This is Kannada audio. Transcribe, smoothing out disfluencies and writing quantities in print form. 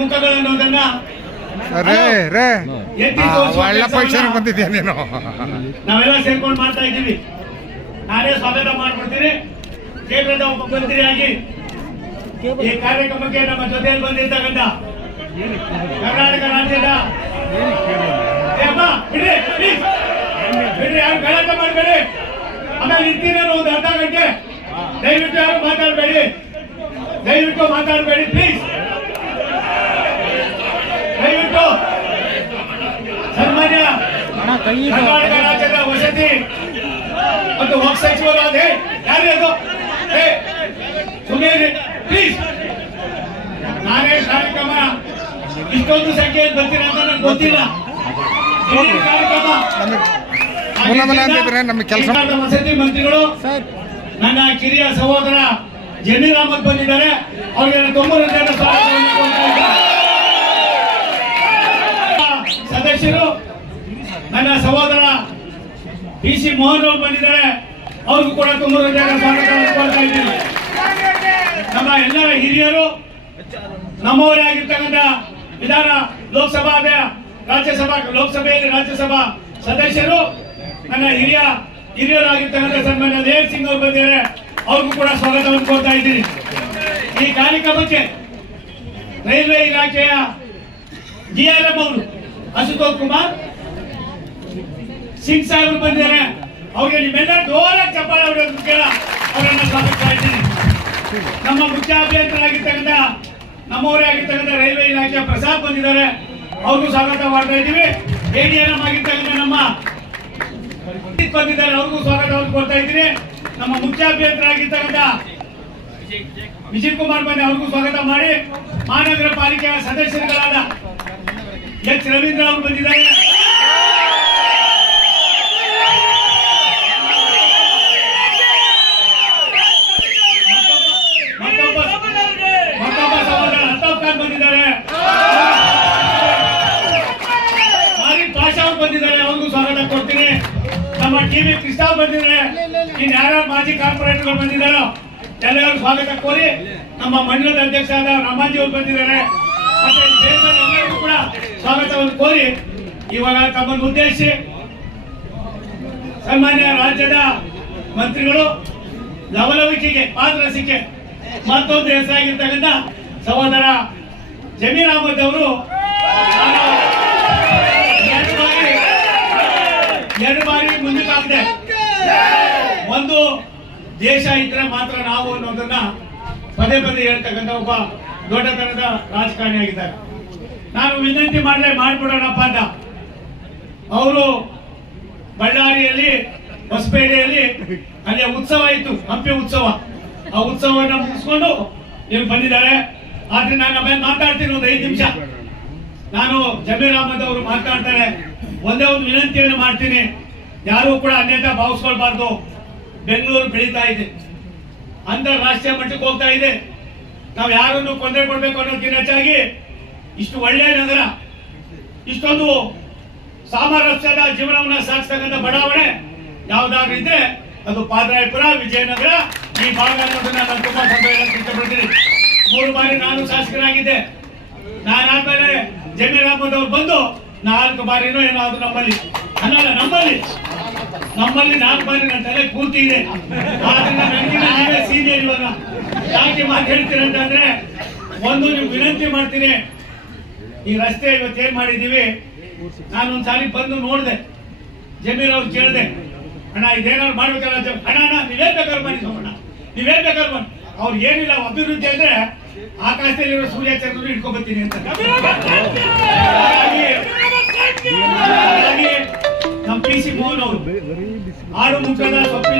ಮುಖಗಳನ್ನೋದನ್ನ ಒಳ್ಳೆ ಪಕ್ಷ ಬಂದಿದ್ಯಾ ನೀನು. ನಾವೆಲ್ಲ ಸೇರ್ಕೊಂಡು ಮಾಡ್ತಾ ಇದ್ದೀವಿ. ನಾನೇ ಸ್ವಾಗತ ಮಾಡ್ಬಿಡ್ತೀನಿ. ಕೇಂದ್ರದ ಒಬ್ಬ ಮಂತ್ರಿಯಾಗಿ ಈ ಕಾರ್ಯಕ್ರಮಕ್ಕೆ ನಮ್ಮ ಜೊತೆಯಲ್ಲಿ ಬಂದಿರ್ತಕ್ಕಂಥ ಕರ್ನಾಟಕ ರಾಜ್ಯದ ಬಿಡ್ರಿ, ಯಾರು ಗಲಾಟೆ ಮಾಡಬೇಡಿ. ಆಮೇಲೆ ಇರ್ತೀನಿ ಒಂದು ಅರ್ಧ ಗಂಟೆ. ದಯವಿಟ್ಟು ಯಾರು ಮಾತಾಡಬೇಡಿ, ದಯವಿಟ್ಟು ಮಾತಾಡಬೇಡಿ ಪ್ಲೀಸ್. ದಯವಿಟ್ಟು ಸನ್ಮಾನ್ಯ ಕರ್ನಾಟಕ ರಾಜ್ಯದ ವಸತಿ ಮತ್ತು ವಕ್ಫ್ ಸಚಿವರಾದ ಯಾರೇ ಅದು ಸುಮ್ಮನೆ ಪ್ಲೀಸ್. ನಾನೇ ಕಾರ್ಯಕ್ರಮ ಇಷ್ಟೊಂದು ಸಂಖ್ಯೆಯಲ್ಲಿ ಬರ್ತೀನಿ ಅಂತ ನನಗೆ ಗೊತ್ತಿಲ್ಲ. ಕಾರ್ಯಕ್ರಮ ವಸತಿ ಮಂತ್ರಿಗಳು ನನ್ನ ಕಿರಿಯ ಸಹೋದರ ಜಮೀರ್ ಅಹಮದ್ ಬಂದಿದ್ದಾರೆ. ಅವರಿಗೆ ತುಂಬ ಸದಸ್ಯರು ನನ್ನ ಸಹೋದರ PC ಮೋಹನ್ ಅವರು ಬಂದಿದ್ದಾರೆ. ಅವ್ರಿಗೂ ಕೂಡ ತುಂಬ ಸ್ವಾಗತ ಕೊಡ್ತಾ ಇದ್ದೀನಿ. ನಮ್ಮ ಎಲ್ಲ ಹಿರಿಯರು, ನಮ್ಮವರೇ ಆಗಿರ್ತಕ್ಕಂಥ ವಿಧಾನ ಲೋಕಸಭಾ ಲೋಕಸಭೆಯಲ್ಲಿ ರಾಜ್ಯಸಭಾ ಸದಸ್ಯರು, ನನ್ನ ಹಿರಿಯರಾಗಿರ್ತಕ್ಕಂಥ ಸನ್ಮಾನ್ಯ ದೇವ್ ಸಿಂಗ್ ಅವರು ಬಂದಿದ್ದಾರೆ. ಅವ್ರಿಗೂ ಕೂಡ ಸ್ವಾಗತವನ್ನು ಕೊಡ್ತಾ ಇದ್ದೀನಿ. ಈ ಕಾರ್ಯಕ್ರಮಕ್ಕೆ ರೈಲ್ವೆ ಇಲಾಖೆಯ DRM ಅವರು ಅಶುತೋಷ್ ಕುಮಾರ್ ಸಿಂಗ್ ಸಾಹೇಬರು ಬಂದಿದ್ದಾರೆ. ಅವ್ರಿಗೆ ನಿಮ್ಮೆಲ್ಲ ಜೋರಾಗಿ ಚಪ್ಪಾಳೆ ಹೊಡೆಯೋದಕ್ಕೆ ಅವರನ್ನ ಸ್ವಾಗತಿಸ್ತಾ ಇದ್ದೀನಿ. ನಮ್ಮ ಮುಖ್ಯ ಅಭಿಯಂತರಾಗಿರ್ತಕ್ಕಂಥ ನಮ್ಮವರೇ ಆಗಿರ್ತಕ್ಕಂಥ ರೈಲ್ವೆ ಇಲಾಖೆಯ ಪ್ರಸಾದ್ ಬಂದಿದ್ದಾರೆ. ಅವ್ರಿಗೂ ಸ್ವಾಗತ ಮಾಡ್ತಾ ಇದ್ದೀವಿ. ADRM ಆಗಿರ್ತಕ್ಕಂಥ ನಮ್ಮ ಬಂದಿದ್ದಾರೆ. ಅವ್ರಿಗೂ ಸ್ವಾಗತವನ್ನು ಕೊಡ್ತಾ ಇದ್ದೀನಿ. ನಮ್ಮ ಮುಖ್ಯ ಅಭಿಯಂತರಾಗಿರ್ತಕ್ಕಂಥ ವಿಜಯ್ ಕುಮಾರ್ ಬಂದು ಅವ್ರಿಗೂ ಸ್ವಾಗತ ಮಾಡಿ, ಮಹಾನಗರ ಪಾಲಿಕೆಯ ಸದಸ್ಯರುಗಳಾದ H ರವೀಂದ್ರ ಅವರು ಬಂದಿದ್ದಾರೆ. ಮತ್ತೊಬ್ಬ ಸಹೋದರ ಅಲ್ತಾಫ್ ಖಾನ್ ಬಂದಿದ್ದಾರೆ. ಪಾಷಾ ಅವರು ಬಂದಿದ್ದಾರೆ. ಅವ್ರಿಗೂ ಸ್ವಾಗತ ಕೊಡ್ತೀನಿ. ನಮ್ಮ TV ಕೃಷ್ಣ ಬಂದಿದ್ದಾರೆ. ಇನ್ನು ಯಾರ್ಯಾರು ಮಾಜಿ ಕಾರ್ಪೊರೇಟರ್ಗಳು ಬಂದಿದ್ದಾರೋ ಎಲ್ಲರೂ ಸ್ವಾಗತ ಕೋರಿ, ನಮ್ಮ ಮಂಡಲದ ಅಧ್ಯಕ್ಷರಾದ ರಾಮಾಜಿ ಅವರು ಬಂದಿದ್ದಾರೆ. ಮತ್ತೆ ಎಲ್ಲರಿಗೂ ಕೂಡ ಸ್ವಾಗತವನ್ನು ಕೋರಿ, ಇವಾಗ ತಮ್ಮನ್ನು ಉದ್ದೇಶಿಸಿ ಸನ್ಮಾನ್ಯ ರಾಜ್ಯದ ಮಂತ್ರಿಗಳು ಲವಲವಿಕೆಗೆ ಪಾದರಸಿಕೆ ಮತ್ತೊಂದು ಹೆಸರಾಗಿರ್ತಕ್ಕಂಥ ಸಹೋದರ ಜಮೀರ್ ಅಹಮದ್ ಅವರು ಎರಡು ಬಾರಿ ಮುಂದಕ್ಕಾಗಿದೆ. ಒಂದು ದೇಶ ಇದ್ರೆ ಮಾತ್ರ ನಾವು ಅನ್ನೋದನ್ನ ಪದೇ ಪದೇ ಹೇಳ್ತಕ್ಕಂಥ ಒಬ್ಬ ದೊಡ್ಡತನದ ರಾಜಕಾರಣಿಯಾಗಿದ್ದಾರೆ. ನಾನು ವಿನಂತಿ ಮಾಡ್ಬಿಡೋಣಪ್ಪ ಅಂತ. ಅವರು ಬಳ್ಳಾರಿಯಲ್ಲಿ ಹೊಸಪೇಟೆಯಲ್ಲಿ ಅಲ್ಲಿ ಉತ್ಸವ ಇತ್ತು, ಹಂಪಿ ಉತ್ಸವ. ಆ ಉತ್ಸವವನ್ನು ಮುಗಿಸ್ಕೊಂಡು ಇಲ್ಲಿ ಬಂದಿದ್ದಾರೆ. ಆದ್ರೆ ನಾನು ಆಮೇಲೆ ಮಾತಾಡ್ತೀನಿ ಒಂದು 5 ನಿಮಿಷ. ನಾನು ಜಮೀರ್ ಅಹಮದ್ ಅವರು ಮಾತಾಡ್ತಾರೆ. ಒಂದೇ ಒಂದು ವಿನಂತಿಯನ್ನು ಮಾಡ್ತೀನಿ, ಯಾರು ಕೂಡ ಅನ್ಯತಾ ಭಾವಿಸ್ಕೊಳ್ಬಾರ್ದು. ಬೆಂಗಳೂರು ಬೆಳೀತಾ ಇದೆ, ಅಂತಾರಾಷ್ಟ್ರೀಯ ಮಟ್ಟಕ್ಕೆ ಹೋಗ್ತಾ ಇದೆ. ನಾವು ಯಾರನ್ನು ತೊಂದರೆ ಕೊಡ್ಬೇಕು ಅನ್ನೋದಕ್ಕಿಂತ ಹೆಚ್ಚಾಗಿ ಇಷ್ಟು ಒಳ್ಳೆಯ ನಗರ, ಇಷ್ಟೊಂದು ಸಾಮರಸ್ಯದ ಜೀವನವನ್ನ ಸಾಗಿಸ್ತಕ್ಕಂಥ ಬಡಾವಣೆ ಯಾವ್ದಾದ್ರು ಇದ್ರೆ ಅದು ಪಾದರಾಯಪುರ, ವಿಜಯನಗರ ಈ ಭಾಗ ಅನ್ನೋದನ್ನ ನಾನು ತುಂಬಾ ಸಂತೋಷ ಇಷ್ಟಪಡ್ತೀನಿ. 3 ಬಾರಿ ನಾನು ಶಾಸಕರಾಗಿದ್ದೆ. ನಾನಾದ್ಮೇಲೆ ಜಮೀರ್ ಅಹಮದ್ ಅವರು ಬಂದು 4 ಬಾರಿನೂ ಏನಾದ್ರು ನಮ್ಮಲ್ಲಿ 4 ಬಾರಿ ನನ್ನ ತಲೆ ಪೂರ್ತಿ ಇದೆ. ಆದ್ರಿಂದ ನನಗೆ ಸೀನಿಯರ್ ಇವಾಗ ಯಾಕೆ ಮಾತು ಹೇಳ್ತೀನಿ ಅಂತಂದ್ರೆ, ಒಂದು ನೀವು ವಿನಂತಿ ಮಾಡ್ತೀನಿ. ಈ ರಸ್ತೆ ಇವತ್ತೇನ್ ಮಾಡಿದೀವಿ, ನಾನೊಂದ್ಸಾರಿ ಬಂದು ನೋಡಿದೆ. ಜಮೀರ್ ಅವ್ರು ಕೇಳಿದೆ, ಅಣ್ಣ ಇದೇನಾದ್ರು ಮಾಡ್ಬೇಕಲ್ಲ. ಅಣ್ಣ ನೀವೇನ್ ಬೇಕಾದ್ರು ಮಾಡಿ ಸೋಮಣ್ಣ, ನೀವೇನ್ ಬೇಕಾದ್ರು ಮಾಡಿ. ಅವ್ರು ಏನಿಲ್ಲ, ಅಭಿವೃದ್ಧಿ ಅಂದ್ರೆ ಆಕಾಶದಲ್ಲಿರೋ ಸೂರ್ಯಾಚಂದ್ರನು ಇಟ್ಕೊಂಡ್ಬರ್ತೀನಿ ಅಂತ. ನಮ್ಮ PC ಮೋಹನ್ ಅವರು 6 ಮುಖದ